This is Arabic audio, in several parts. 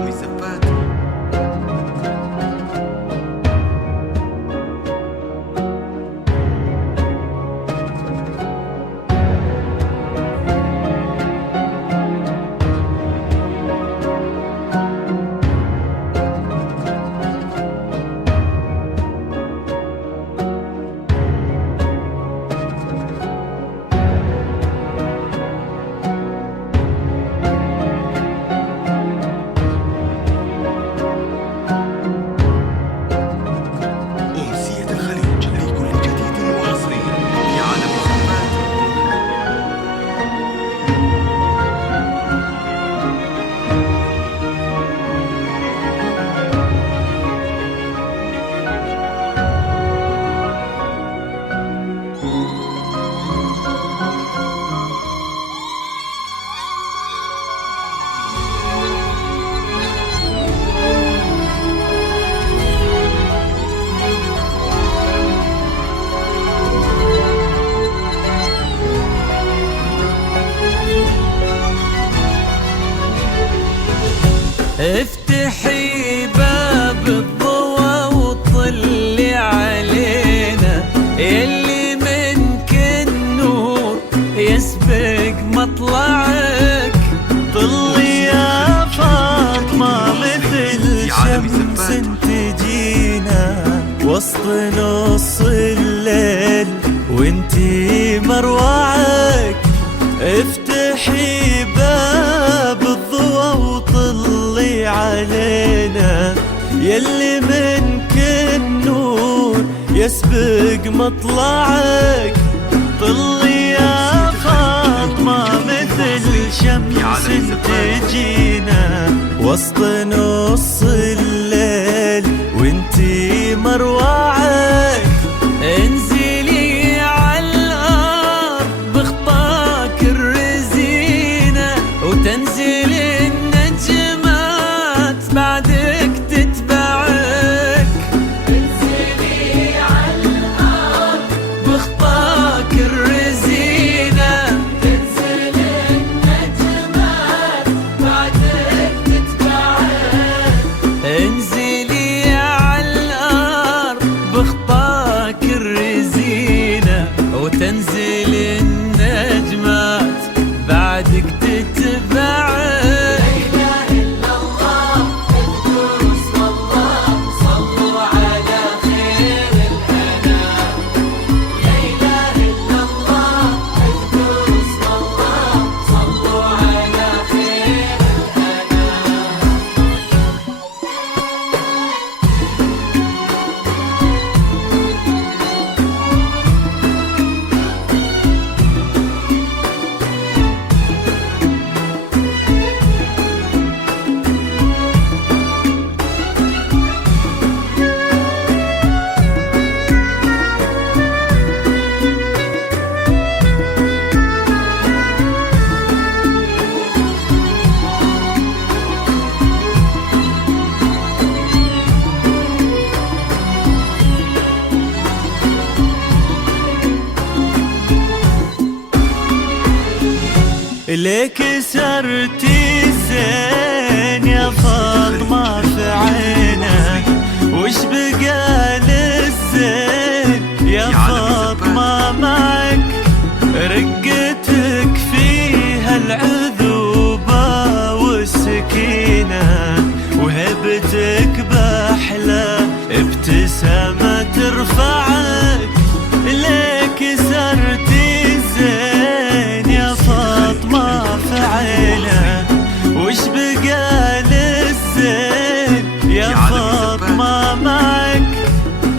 عالمي زفات. افتحي باب الضوى وطلي علينا، يلي منك النور يسبق مطلعك. طلي يا فاطمة مثل شمس تجينا وسط نص الليل وانتي مروعك. افتحي باب الضوى وطلي علينا، يلي منك النور يسبق مطلعك. طلي يا فاطمة مثل شمس تجينا وسط نص الليل وانتي مروعك. انزلي عالارض بخطاك الرزينة وتنزل النجمات بعدك تتبعك. انزلي عالارض بخطاك الرزينة تنزل النجمات بعدك تتبعك. انزلي عالارض بخطاك الرزينة وتنزل النجمات بعدك تتبعك. ليك سرتي الزين يا فاطمة في عينك، وش بقى للزين يا فاطمة معك؟ رقتك فيها العذوبة والسكينة، وهبتك بأحلى ابتسامة ترفعك. ليك سرتي الزين يا فاطمة في عينه، وش بقى للزين يا فاطمة معك؟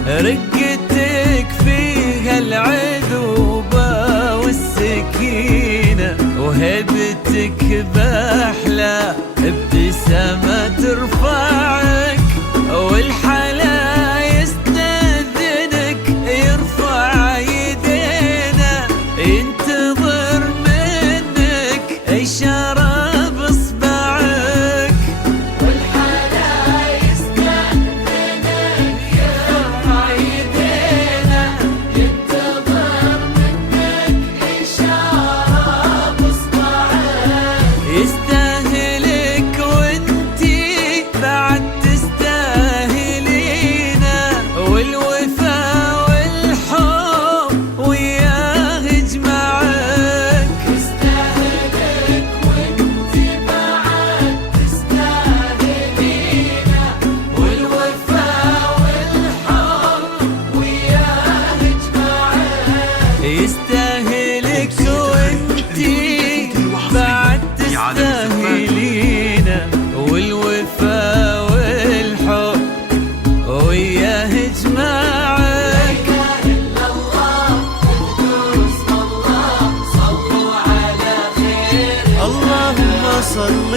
رقتك فيها العذوبة والسكينة، وهبتك بأحلى ابتسامة ترفعك. والحلا يستأذنك يرفع يدينا، ينتظر منك إشارة بإصبعك. والحلا يستأذنك يرفع يدينا، ينتظر منك إشارة بإصبعك. يستاهلك وانتي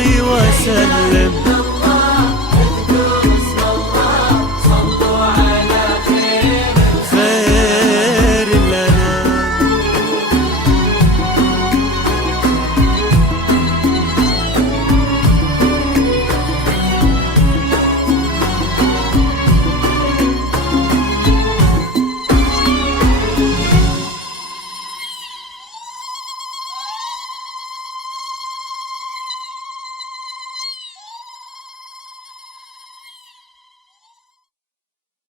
وصلي وسلم